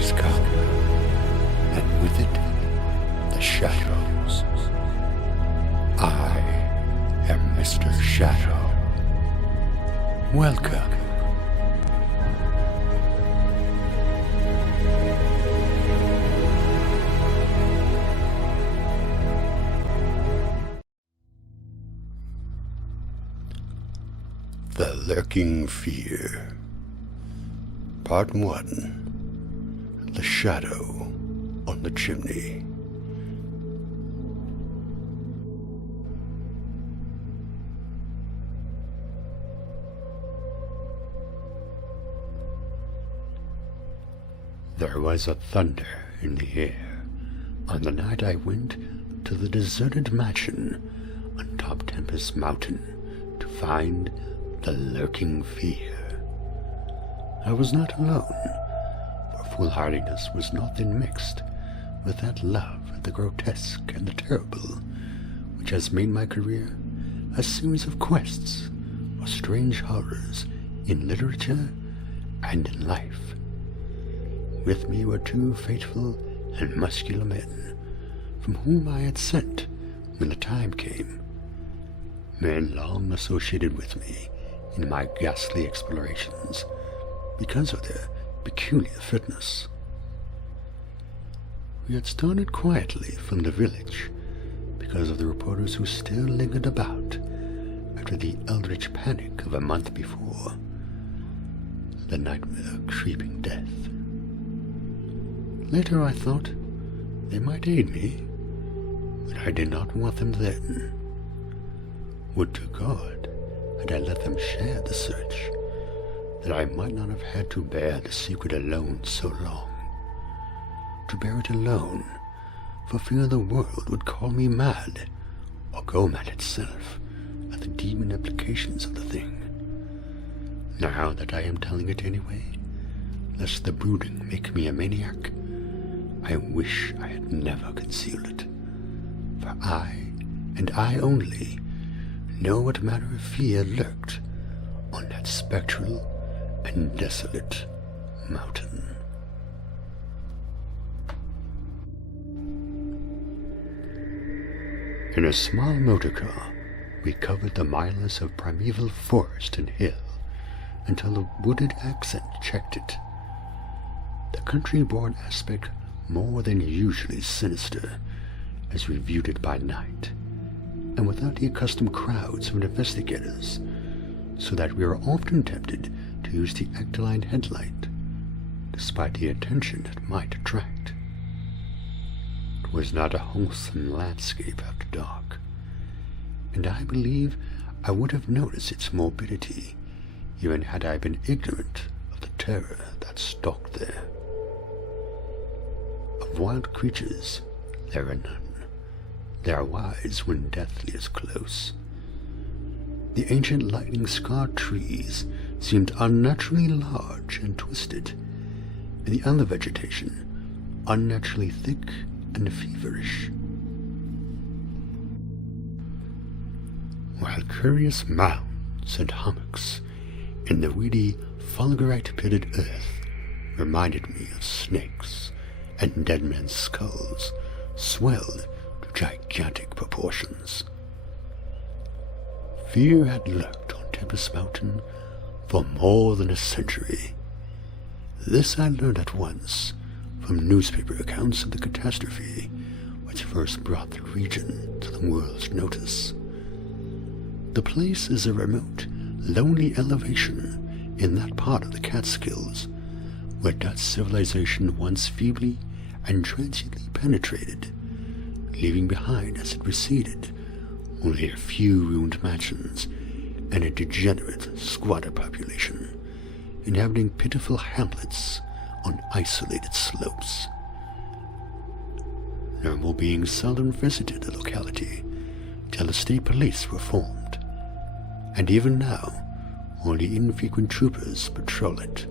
has come, and with it, the shadows. I am Mr. Shadow. Welcome. The Lurking Fear. Part 1. The Shadow on the Chimney. There was a thunder in the air on the night I went to the deserted mansion on top Tempest Mountain to find the Lurking Fear. I was not alone, for foolhardiness was not then mixed with that love of the grotesque and the terrible, which has made my career a series of quests for strange horrors in literature and in life. With me were two faithful and muscular men, from whom I had sent when the time came, men long associated with me in my ghastly explorations because of their peculiar fitness. We had started quietly from the village because of the reporters who still lingered about after the eldritch panic of a month before, the nightmare creeping death. Later I thought they might aid me, but I did not want them then. Would to God had I let them share the search, that I might not have had to bear the secret alone so long. To bear it alone, for fear the world would call me mad, or go mad itself at the demon implications of the thing. Now that I am telling it anyway, lest the brooding make me a maniac, I wish I had never concealed it. For I, and I only, know what manner of fear lurked on that spectral and desolate mountain. In a small motor car, we covered the miles of primeval forest and hill until the wooded accent checked it. The country-born aspect more than usually sinister as we viewed it by night, and without the accustomed crowds of investigators, so that we were often tempted to use the ectoline headlight, despite the attention it might attract. It was not a wholesome landscape after dark, and I believe I would have noticed its morbidity even had I been ignorant of the terror that stalked there. Of wild creatures there are none. They are wise when deathly is close. The ancient lightning-scarred trees seemed unnaturally large and twisted, and the other vegetation unnaturally thick and feverish, while curious mounds and hummocks in the weedy, fulgurite-pitted earth reminded me of snakes, and dead men's skulls swelled to gigantic proportions. Fear had lurked on Tempest Mountain for more than a century. This I learned at once from newspaper accounts of the catastrophe which first brought the region to the world's notice. The place is a remote, lonely elevation in that part of the Catskills where Dutch civilization once feebly and transiently penetrated, leaving behind as it receded only a few ruined mansions and a degenerate squatter population, inhabiting pitiful hamlets on isolated slopes. Normal beings seldom visited the locality till the state police were formed, and even now only infrequent troopers patrol it.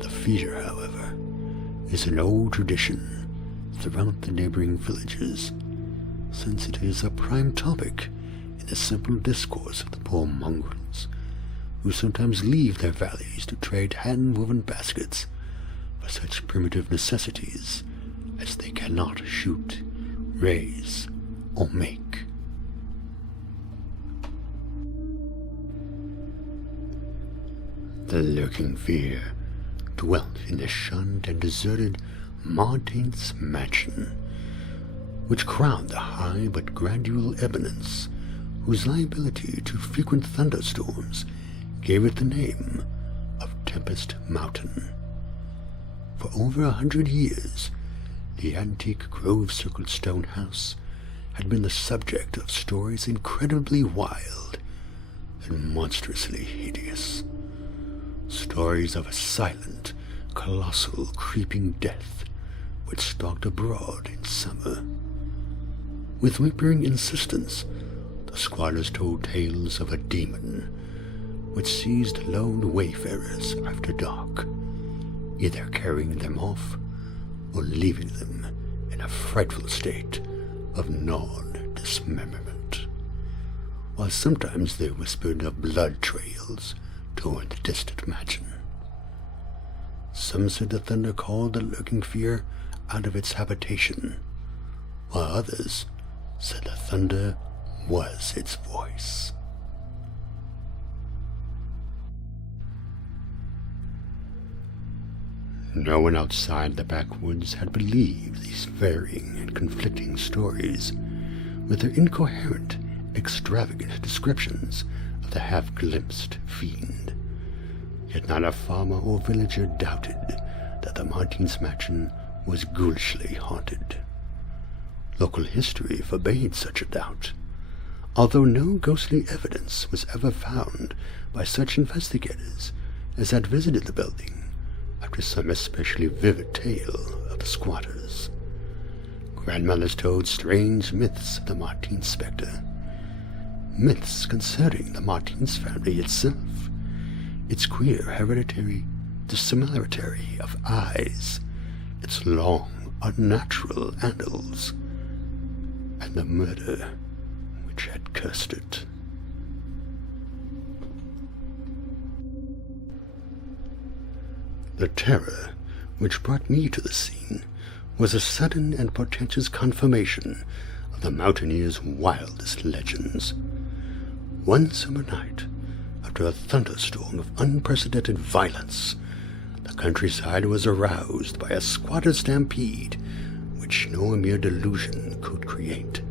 The fear, however, is an old tradition throughout the neighboring villages, since it is a prime topic in the simple discourse of the poor mongrels, who sometimes leave their valleys to trade hand-woven baskets for such primitive necessities as they cannot shoot, raise, or make. The lurking fear dwelt in the shunned and deserted monetized mansion, which crowned the high but gradual eminence whose liability to frequent thunderstorms gave it the name of Tempest Mountain. For over 100 years, the antique grove-circled stone house had been the subject of stories incredibly wild and monstrously hideous. Stories of a silent, colossal, creeping death which stalked abroad in summer. With whimpering insistence, the squatters told tales of a demon which seized lone wayfarers after dark, either carrying them off or leaving them in a frightful state of non-dismemberment, while sometimes they whispered of blood trails toward the distant mansion. Some said the thunder called the lurking fear out of its habitation, while others said the thunder was its voice. No one outside the backwoods had believed these varying and conflicting stories, with their incoherent, extravagant descriptions of the half-glimpsed fiend. Yet not a farmer or villager doubted that the monetized mansion was ghoulishly haunted. Local history forbade such a doubt, although no ghostly evidence was ever found by such investigators as had visited the building after some especially vivid tale of the squatters. Grandmothers told strange myths of the monetized spectre, myths concerning the monetized family itself, its queer hereditary dissimilarity of eyes, its long, unnatural annals, and the murder which had cursed it. The terror which brought me to the scene was a sudden and portentous confirmation of the mountaineers' wildest legends. One summer night, after a thunderstorm of unprecedented violence, the countryside was aroused by a squatter stampede which no mere delusion could create.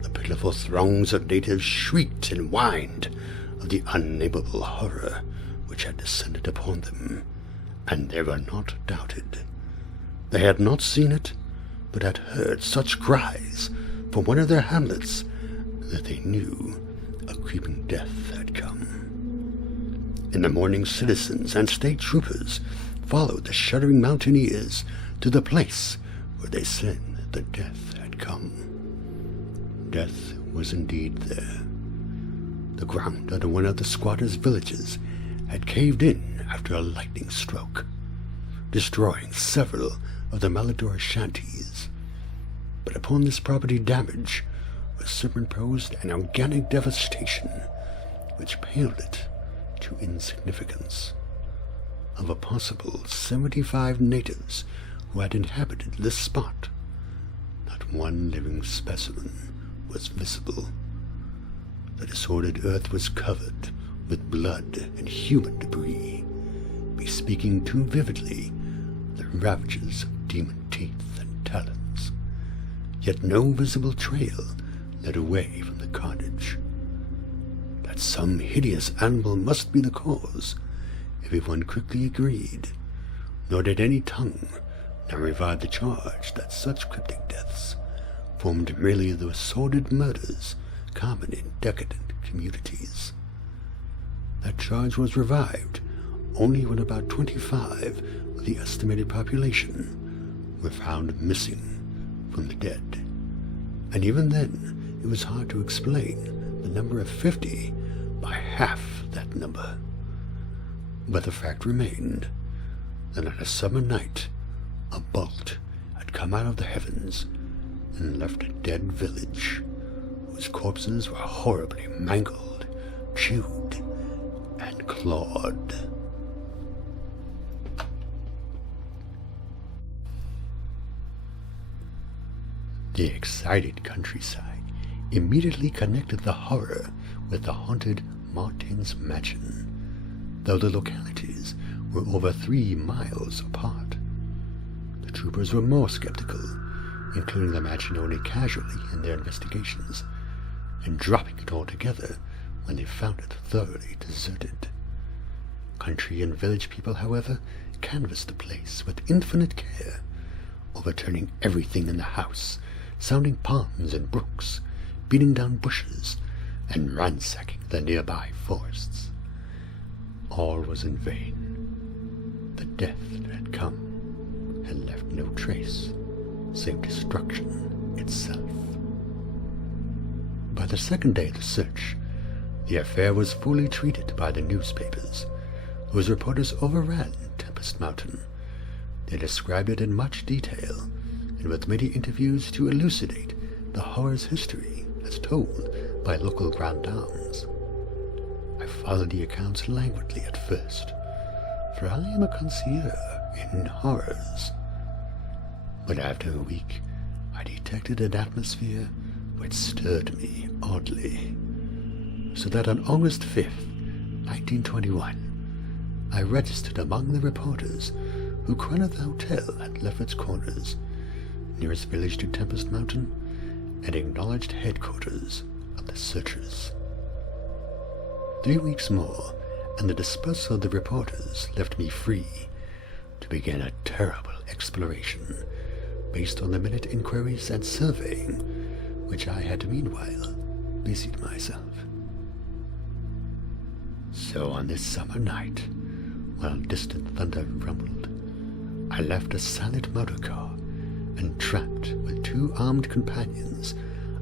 The pitiful throngs of natives shrieked and whined of the unnameable horror which had descended upon them, and they were not doubted. They had not seen it, but had heard such cries from one of their hamlets that they knew a creeping death had come. In the morning, citizens and state troopers followed the shuddering mountaineers to the place where they said the death had come. Death was indeed there. The ground under one of the squatters' villages had caved in after a lightning stroke, destroying several of the Malador shanties. But upon this property damage was superimposed an organic devastation which paled it to insignificance. Of a possible 75 natives who had inhabited this spot, not one living specimen was visible. The disordered earth was covered with blood and human debris, bespeaking too vividly the ravages of demon teeth and talons. Yet no visible trail led away from the carnage. That some hideous animal must be the cause, everyone quickly agreed, nor did any tongue now revive the charge that such cryptic deaths formed merely the sordid murders common in decadent communities. That charge was revived only when about 25 of the estimated population were found missing from the dead, and even then it was hard to explain the number of 50 by half that number. But the fact remained that on a summer night a bolt had come out of the heavens and left a dead village whose corpses were horribly mangled, chewed, and clawed. The excited countryside immediately connected the horror with the haunted Martin's mansion, though the localities were over 3 miles apart. The troopers were more skeptical, including the mansion only casually in their investigations, and dropping it altogether when they found it thoroughly deserted. Country and village people, however, canvassed the place with infinite care, overturning everything in the house, sounding ponds and brooks, beating down bushes, and ransacking the nearby forests. All was in vain. The death that had come had left no trace, save destruction itself. By the second day of the search, the affair was fully treated by the newspapers, whose reporters overran Tempest Mountain. They described it in much detail, and with many interviews to elucidate the horror's history as told by local grandames. I followed the accounts languidly at first, for I am a connoisseur in horrors. But after a week, I detected an atmosphere which stirred me oddly, so that on August 5th, 1921, I registered among the reporters who crowded the hotel at Lefferts Corners, nearest village to Tempest Mountain, and acknowledged headquarters of the searchers. 3 weeks more, and the dispersal of the reporters left me free to begin a terrible exploration based on the minute inquiries and surveying which I had meanwhile busied myself. So on this summer night, while distant thunder rumbled, I left a silent motor car and tramped with 2 armed companions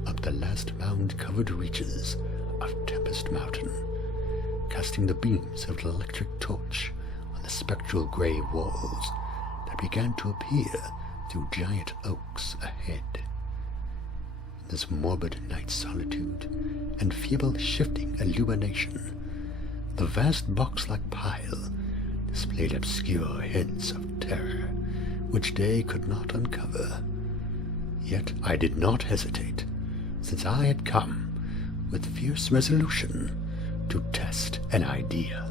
up the last mound-covered reaches of Tempest Mountain, casting the beams of an electric torch on the spectral grey walls that began to appear through giant oaks ahead. In this morbid night solitude and feeble shifting illumination, the vast box-like pile displayed obscure hints of terror which day could not uncover. Yet I did not hesitate, since I had come with fierce resolution to test an idea.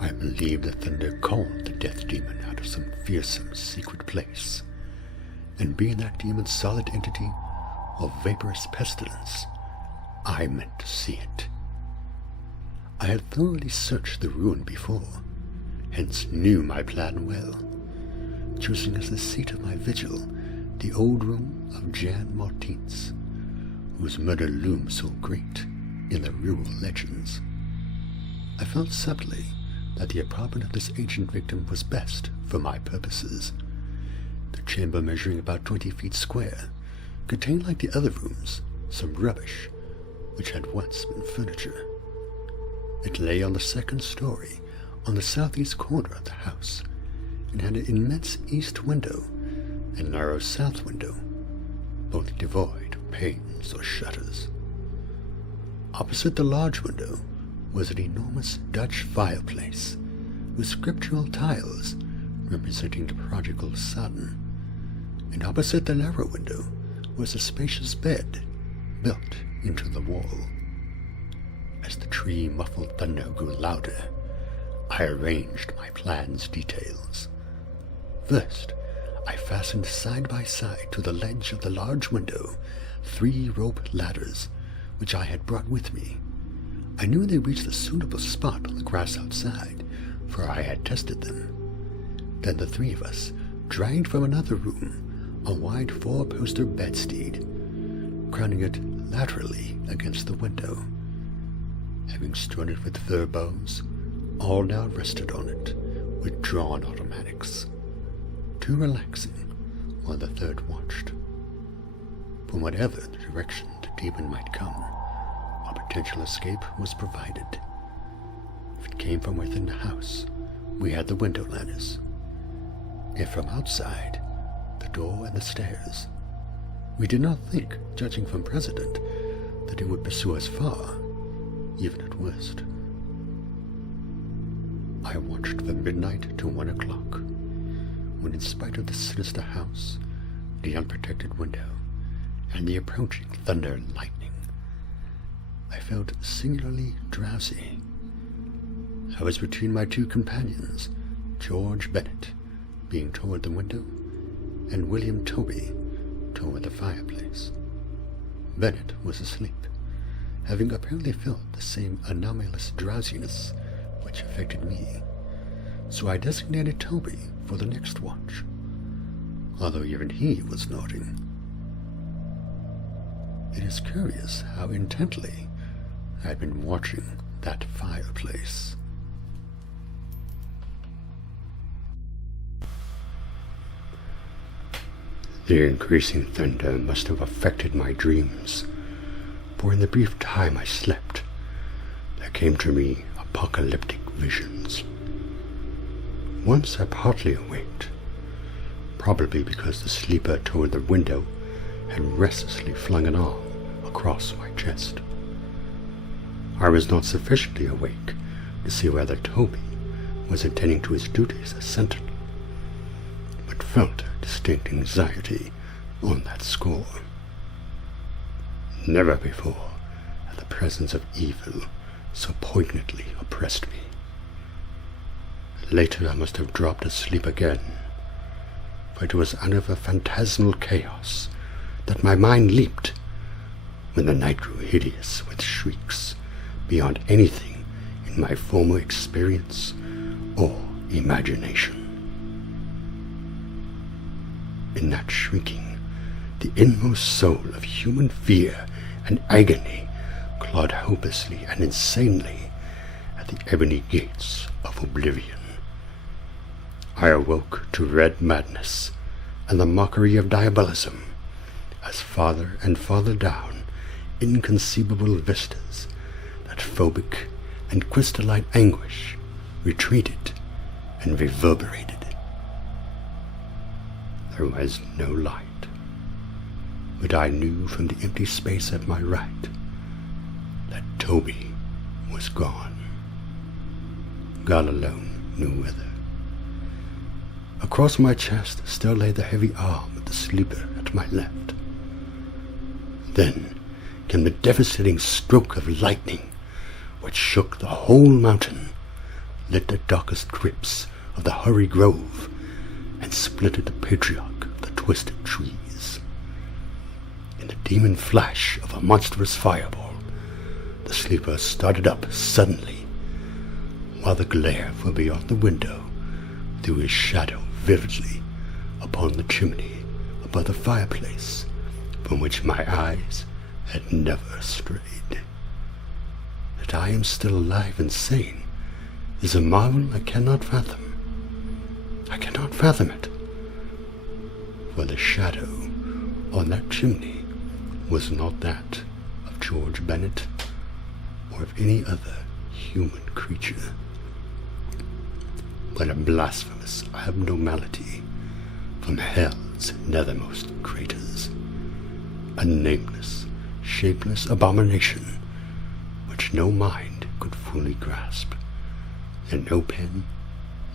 I believe the thunder called the death demon out of some fearsome secret place, and being that demon's solid entity of vaporous pestilence, I meant to see it. I had thoroughly searched the ruin before, hence knew my plan well, choosing as the seat of my vigil the old room of Jan Martins, whose murder loomed so great in the rural legends. I felt subtly that the apartment of this ancient victim was best for my purposes. The chamber, measuring about 20 feet square, contained, like the other rooms, some rubbish which had once been furniture. It lay on the 2nd story on the southeast corner of the house, and had an immense east window and narrow south window, both devoid of panes or shutters. Opposite the large window was an enormous Dutch fireplace with scriptural tiles representing the prodigal son, and opposite the narrow window was a spacious bed built into the wall. As the tree-muffled thunder grew louder, I arranged my plan's details. First, I fastened side by side to the ledge of the large window 3 rope ladders which I had brought with me. I knew they reached a suitable spot on the grass outside, for I had tested them. Then the 3 of us dragged from another room a wide 4-poster bedstead, crowning it laterally against the window. Having strewn it with fir boughs, all now rested on it with drawn automatics, 2 relaxing while the 3rd watched. From whatever the direction the demon might come, a potential escape was provided. If it came from within the house, we had the window ladders. If from outside, the door and the stairs. We did not think, judging from precedent, that it would pursue us far, even at worst. I watched from midnight to 1 o'clock, when in spite of the sinister house, the unprotected window, and the approaching thunder and lightning, I felt singularly drowsy. I was between my two companions, George Bennett, being toward the window, and William Toby, toward the fireplace. Bennett was asleep, having apparently felt the same anomalous drowsiness which affected me, so I designated Toby for the next watch, although even he was nodding. It is curious how intently I had been watching that fireplace. The increasing thunder must have affected my dreams, for in the brief time I slept, there came to me apocalyptic visions. Once I partly awaked, probably because the sleeper toward the window had restlessly flung an arm across my chest. I was not sufficiently awake to see whether Toby was attending to his duties as sentinel, but felt a distinct anxiety on that score. Never before had the presence of evil so poignantly oppressed me. Later I must have dropped asleep again, for it was out of a phantasmal chaos that my mind leaped when the night grew hideous with shrieks beyond anything in my former experience or imagination. In that shrieking, the inmost soul of human fear and agony clawed hopelessly and insanely at the ebony gates of oblivion. I awoke to red madness and the mockery of diabolism, as farther and farther down inconceivable vistas that phobic and crystalline anguish retreated and reverberated. There was no light, but I knew from the empty space at my right that Toby was gone. God alone knew whither. Across my chest still lay the heavy arm of the sleeper at my left. Then came the devastating stroke of lightning which shook the whole mountain, lit the darkest crypts of the Hurry Grove, and splitted the patriarch of the twisted trees. In the demon flash of a monstrous fireball, the sleeper started up suddenly, while the glare from beyond the window threw his shadow vividly upon the chimney above the fireplace, from which my eyes had never strayed. That I am still alive and sane is a marvel I cannot fathom. I cannot fathom it, for the shadow on that chimney was not that of George Bennett or of any other human creature, but a blasphemous abnormality from hell's nethermost craters, a nameless, shapeless abomination which no mind could fully grasp, and no pen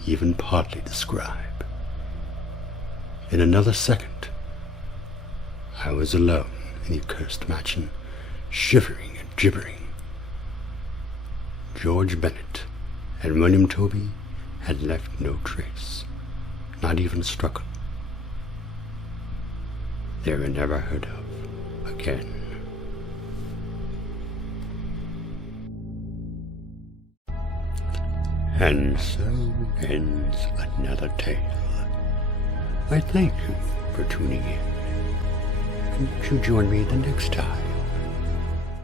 even partly describe. In another second, I was alone in the accursed mansion, shivering and gibbering. George Bennett and William Toby had left no trace, not even a struggle. They were never heard of again. And so ends another tale. I thank you for tuning in, and you join me the next time